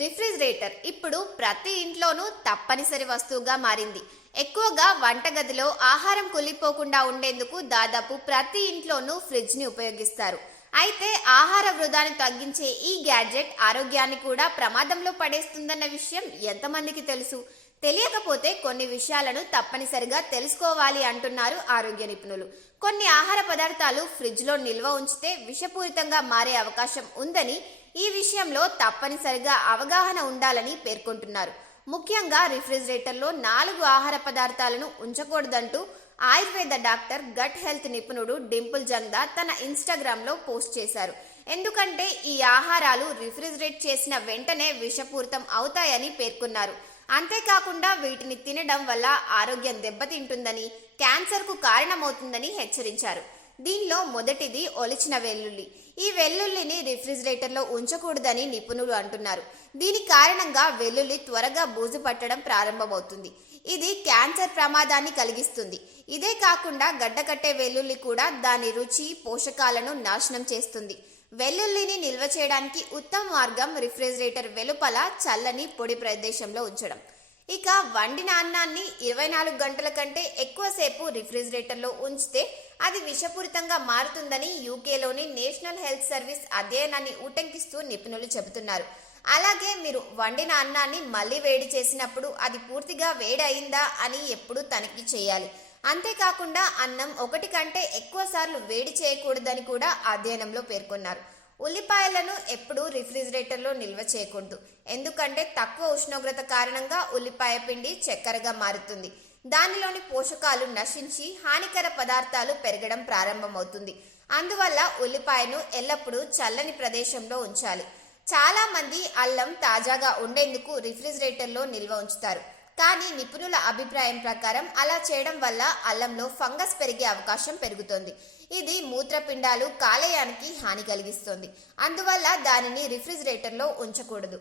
Refrigerator ఇప్పుడు ప్రతి ఇంట్లోనూ తప్పనిసరి వస్తువుగా మారింది. ఎక్కువగా వంటగదిలో ఆహారం కుళ్ళిపోకుండా ఉండేందుకు దాదాపు ప్రతి ఇంట్లోనూ ఫ్రిడ్జ్ ని ఉపయోగిస్తారు. అయితే ఆహార వృధాను తగ్గించే ఈ గ్యాడ్జెట్ ఆరోగ్యాన్ని కూడా ప్రమాదంలో పడేస్తుందన్న విషయం ఎంతమందికి తెలుసు? తెలియకపోతే కొన్ని విషయాలను తప్పనిసరిగా తెలుసుకోవాలి అంటున్నారు ఆరోగ్య నిపుణులు. కొన్ని ఆహార పదార్థాలు ఫ్రిడ్జ్ లో నిల్వ ఉంచితే విషపూరితంగా మారే అవకాశం ఉందని, ఈ విషయంలో తప్పనిసరిగా అవగాహన ఉండాలని పేర్కొంటున్నారు. ముఖ్యంగా రిఫ్రిజిరేటర్లో 4 ఆహార పదార్థాలను ఉంచకూడదంటూ ఆయుర్వేద డాక్టర్, గట్ హెల్త్ నిపుణుడు డింపుల్ జంగా తన ఇన్స్టాగ్రామ్ లో పోస్ట్ చేశారు. ఎందుకంటే ఈ ఆహారాలు రిఫ్రిజిరేట్ చేసిన వెంటనే విషపూరితం అవుతాయని పేర్కొన్నారు. అంతేకాకుండా వీటిని తినడం వల్ల ఆరోగ్యం దెబ్బతింటుందని, క్యాన్సర్ కు కారణమవుతుందని హెచ్చరించారు. దీనిలో మొదటిది ఒలిచిన వెల్లుల్లి. ఈ వెల్లుల్లిని రిఫ్రిజిరేటర్ లో ఉంచకూడదని నిపుణులు అంటున్నారు. దీని కారణంగా వెల్లుల్లి త్వరగా బూజు పట్టడం ప్రారంభమవుతుంది. ఇది క్యాన్సర్ ప్రమాదాన్ని కలిగిస్తుంది. ఇదే కాకుండా గడ్డకట్టే వెల్లుల్లి కూడా దాని రుచి, పోషకాలను నాశనం చేస్తుంది. వెల్లుల్లిని నిల్వ చేయడానికి ఉత్తమ మార్గం రిఫ్రిజిరేటర్ వెలుపల చల్లని పొడి ప్రదేశంలో ఉంచడం. ఇక వండిన అన్నాన్ని 24 గంటల కంటే ఎక్కువసేపు రిఫ్రిజిరేటర్లో ఉంచితే అది విషపూరితంగా మారుతుందని యూకేలోని నేషనల్ హెల్త్ సర్వీస్ అధ్యయనాన్ని ఉటంకిస్తూ నిపుణులు చెబుతున్నారు. అలాగే మీరు వండిన అన్నాన్ని మళ్ళీ వేడి చేసినప్పుడు అది పూర్తిగా వేడి అయిందా అని ఎప్పుడూ తనిఖీ చేయాలి. అంతేకాకుండా అన్నం 1 కంటే ఎక్కువ సార్లు వేడి చేయకూడదని కూడా అధ్యయనంలో పేర్కొన్నారు. ఉల్లిపాయలను ఎప్పుడూ రిఫ్రిజిరేటర్లో నిల్వ చేయకూడదు. ఎందుకంటే తక్కువ ఉష్ణోగ్రత కారణంగా ఉల్లిపాయ పిండి చక్కెరగా మారుతుంది. దానిలోని పోషకాలు నశించి హానికర పదార్థాలు పెరగడం ప్రారంభమవుతుంది. అందువల్ల ఉల్లిపాయను ఎల్లప్పుడూ చల్లని ప్రదేశంలో ఉంచాలి. చాలా మంది అల్లం తాజాగా ఉండేందుకు రిఫ్రిజిరేటర్లో నిల్వ ఉంచుతారు. కానీ నిపుణుల అభిప్రాయం ప్రకారం అలా చేయడం వల్ల అల్లంలో ఫంగస్ పెరిగే అవకాశం పెరుగుతుంది. ఇది మూత్రపిండాలు, కాలేయానికి హాని కలిగిస్తుంది. అందువల్ల దానిని రిఫ్రిజిరేటర్లో ఉంచకూడదు.